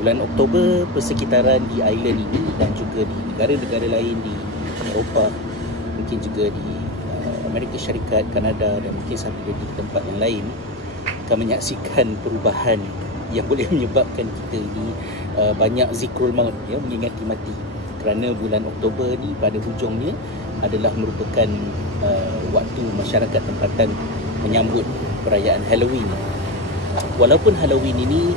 Bulan Oktober persekitaran di island ini dan juga di negara-negara lain di Eropah, mungkin juga di Amerika Syarikat, Kanada dan mungkin satu di tempat yang lain akan menyaksikan perubahan yang boleh menyebabkan kita ini banyak zikrul maut, ya, mengingati mati. Kerana bulan Oktober ni pada hujungnya adalah merupakan waktu masyarakat tempatan menyambut perayaan Halloween. Walaupun Halloween ini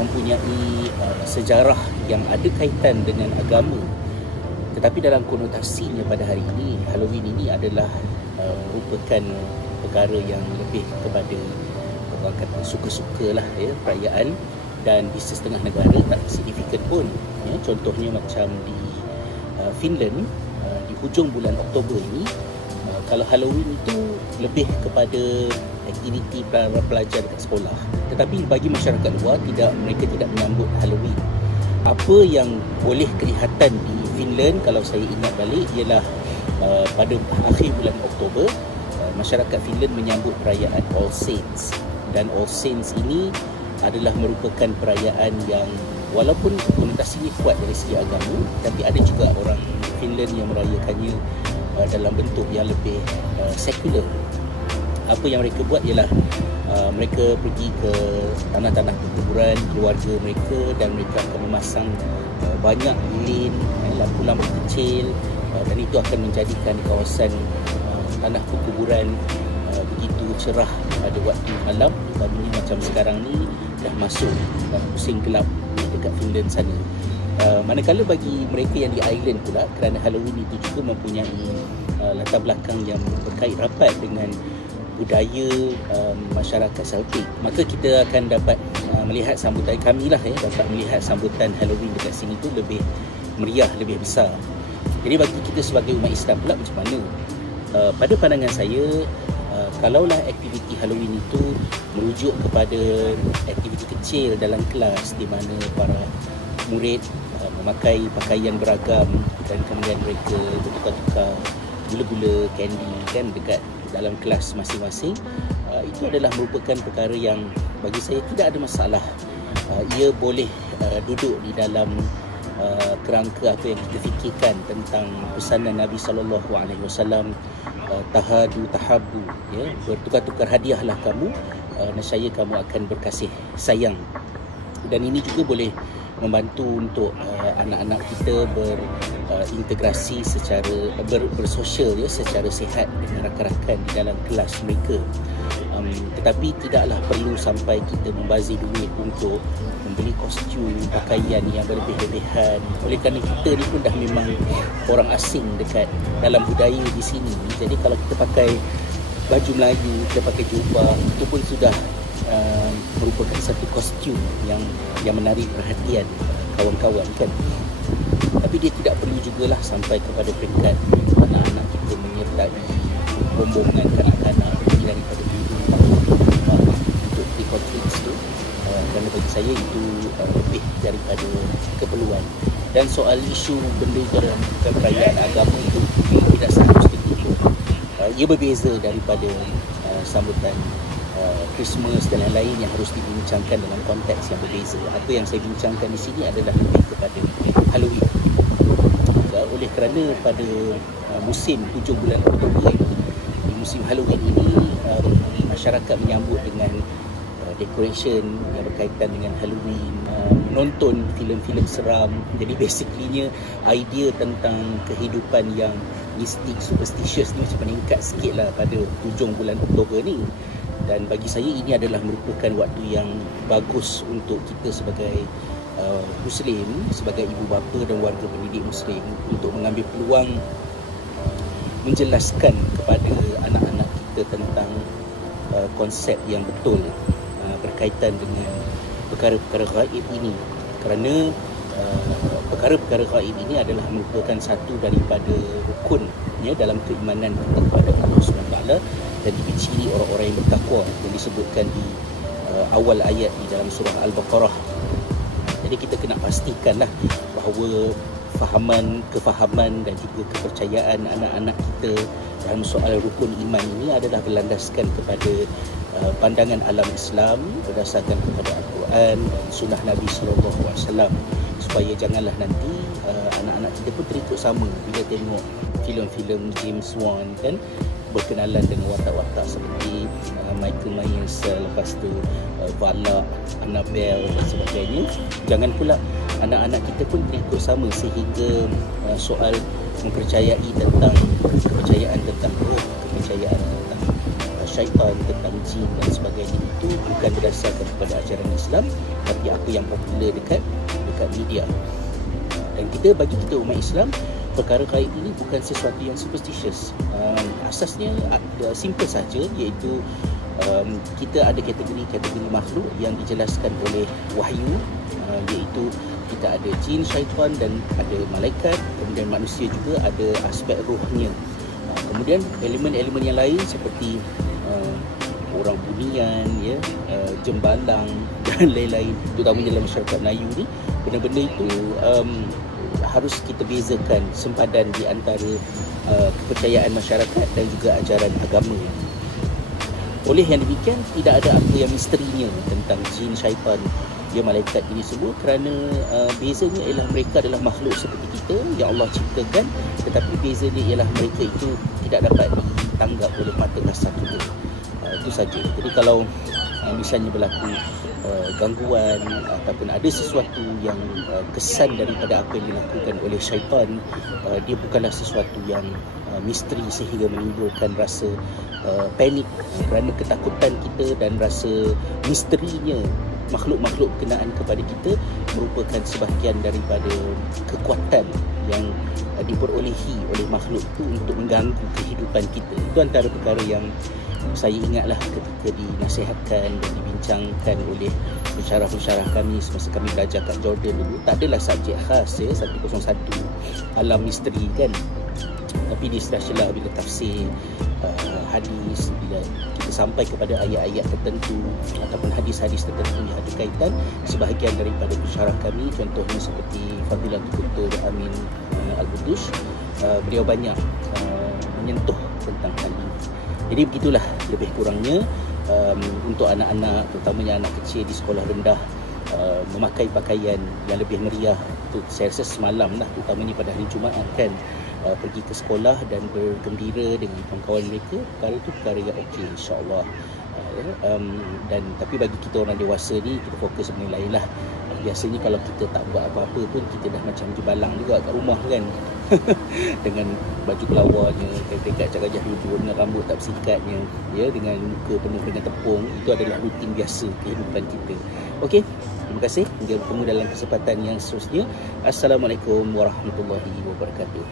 mempunyai sejarah yang ada kaitan dengan agama, tetapi dalam konotasinya pada hari ini, Halloween ini adalah merupakan perkara yang lebih kepada orang kata suka-suka lah, ya, perayaan, dan di setengah negara tak signifikan pun, ya. Contohnya macam di Finland, di hujung bulan Oktober ini, kalau Halloween itu lebih kepada aktiviti para pelajar dekat sekolah. Tetapi bagi masyarakat luar, mereka tidak menyambut Halloween. Apa yang boleh kelihatan di Finland, kalau saya ingat balik, ialah pada akhir bulan Oktober, masyarakat Finland menyambut perayaan All Saints. Dan All Saints ini adalah merupakan perayaan yang walaupun konotasinya kuat dari segi agama, tapi ada juga orang Finland yang merayakannya dalam bentuk yang lebih sekular. Apa yang mereka buat ialah mereka pergi ke tanah-tanah perkuburan keluarga mereka dan mereka akan memasang banyak lilin, lampu-lampu kecil, dan itu akan menjadikan kawasan tanah perkuburan begitu cerah pada waktu malam, dibandingnya macam sekarang ni dah masuk musim gelap dekat Finland sana. Manakala bagi mereka yang di island pula, kerana Halloween itu juga mempunyai latar belakang yang berkait rapat dengan budaya masyarakat Celtic, maka kita akan dapat melihat sambutan kami lah, ya, dapat melihat sambutan Halloween dekat sini tu lebih meriah, lebih besar. Jadi bagi kita sebagai umat Islam pula macam mana? Pada pandangan saya, kalaulah aktiviti Halloween itu merujuk kepada aktiviti kecil dalam kelas di mana para murid memakai pakaian beragam dan kemudian mereka bertukar-tukar gula-gula, candy, kan, dekat dalam kelas masing-masing, itu adalah merupakan perkara yang bagi saya tidak ada masalah. Ia boleh duduk di dalam kerangka apa yang kita fikirkan tentang pesanan Nabi SAW, tahadu tahabu, ya, bertukar-tukar hadiahlah kamu, nescaya kamu akan berkasih sayang. Dan ini juga boleh membantu untuk anak-anak kita berintegrasi secara bersosial, ya, secara sihat dengan rakan-rakan di dalam kelas mereka. Tetapi tidaklah perlu sampai kita membazir duit untuk membeli kostum, pakaian yang berlebih-lebihan. Oleh kerana kita ni pun dah memang orang asing dekat dalam budaya di sini. Jadi kalau kita pakai baju Melayu, kita pakai jubah, itu pun sudah merupakan satu kostum yang menarik perhatian kawan-kawan, kan. Tapi dia tidak perlu jugalah sampai kepada peringkat anak-anak kita menyertai rombongan kanak-kanak daripada dulu untuk trick-or-treats tu, kerana bagi saya itu lebih daripada keperluan. Dan soal isu benda perayaan agama itu tidak seharusnya itu. Ia berbeza daripada sambutan Christmas dan lain-lain yang harus dibincangkan dalam konteks yang berbeza. Apa yang saya bincangkan di sini adalah lebih kepada Halloween. Oleh kerana pada musim hujung bulan Oktober, di musim Halloween ini, masyarakat menyambut dengan decoration yang berkaitan dengan Halloween, menonton filem-filem seram. Jadi basically-nya idea tentang kehidupan yang mistik, superstitious ni macam meningkat sikit lah pada hujung bulan Oktober ni. Dan bagi saya ini adalah merupakan waktu yang bagus untuk kita sebagai Muslim, sebagai ibu bapa dan warga pendidik Muslim, untuk mengambil peluang menjelaskan kepada anak-anak kita tentang konsep yang betul berkaitan dengan perkara-perkara gaib ini. Kerana perkara-perkara gaib ini adalah merupakan satu daripada rukun, ya, dalam keimanan kita kepada Allah SWT, dan diciri orang-orang yang bertakwa yang disebutkan di awal ayat di dalam surah Al-Baqarah. Jadi kita kena pastikanlah bahawa kefahaman dan juga kepercayaan anak-anak kita dalam soal rukun iman ini adalah berlandaskan kepada pandangan alam Islam berdasarkan kepada Al-Quran Al-Quran, sunnah Nabi SAW, supaya janganlah nanti anak-anak kita pun terikut sama bila tengok filem-filem James Wan kan, berkenalan dengan watak-watak seperti Michael Myers, lepas tu Valak, Annabelle dan sebagainya. Jangan pula anak-anak kita pun terikut sama, sehingga soal mempercayai tentang kepercayaan tentang roh, kepercayaan tentang syaitan, tentang jin dan sebagainya itu bukan berdasarkan kepada ajaran Islam, tapi apa yang popular dekat media. Dan kita, bagi kita umat Islam, perkara gaib ini bukan sesuatu yang superstitious. Asasnya simple saja, iaitu kita ada kategori makhluk yang dijelaskan oleh wahyu, iaitu kita ada jin, syaitan dan ada malaikat. Kemudian manusia juga ada aspek rohnya. Kemudian elemen-elemen yang lain seperti orang bunian, jembalang dan lain-lain, terutamanya dalam masyarakat Melayu ni, benda-benda itu harus kita bezakan sempadan di antara kepercayaan masyarakat dan juga ajaran agama. Oleh yang demikian, tidak ada apa yang misterinya tentang jin, syaitan, malaikat ini semua, kerana bezanya ialah mereka adalah makhluk seperti kita yang Allah ciptakan, tetapi bezanya ialah mereka itu tidak dapat ditanggap oleh mata kasar kita. Itu saja. Jadi kalau misalnya berlaku gangguan ataupun ada sesuatu yang kesan daripada apa yang dilakukan oleh syaitan, dia bukanlah sesuatu yang misteri sehingga menimbulkan rasa panik, kerana ketakutan kita dan rasa misterinya makhluk-makhluk berkenaan kepada kita merupakan sebahagian daripada kekuatan yang diperolehi oleh makhluk itu untuk mengganggu kehidupan kita. Itu antara perkara yang saya ingatlah ketika dinasihatkan dan dibincangkan oleh pensyarah-pensyarah kami semasa kami belajar kat Jordan dulu. Tak adalah subjek khas 101 alam misteri kan, tapi di setelah bila tafsir hadis, bila kita sampai kepada ayat-ayat tertentu ataupun hadis-hadis tertentu yang ada kaitan, sebahagian daripada pensyarah kami, contohnya seperti Fadilatul Dr. Amin Al-Butush, beliau banyak menyentuh tentang hal ini. Jadi begitulah lebih kurangnya untuk anak-anak, terutamanya anak kecil di sekolah rendah, memakai pakaian yang lebih meriah. Itu saya rasa semalam lah, terutamanya pada hari Jumaat kan, pergi ke sekolah dan bergembira dengan kawan-kawan mereka, perkara itu perkara yang okey, insyaAllah. Dan tapi bagi kita orang dewasa ni, kita fokus benda lain lah. Biasanya kalau kita tak buat apa-apa pun, kita dah macam jembalang juga kat rumah kan dengan baju kelawarnya, dekat Cak Gajah duduk dengan rambut tak bersikatnya, dengan muka penuh dengan tepung. Itu adalah rutin biasa kehidupan kita. Okey, terima kasih. Hingga bertemu dalam kesempatan yang seterusnya. Assalamualaikum warahmatullahi wabarakatuh.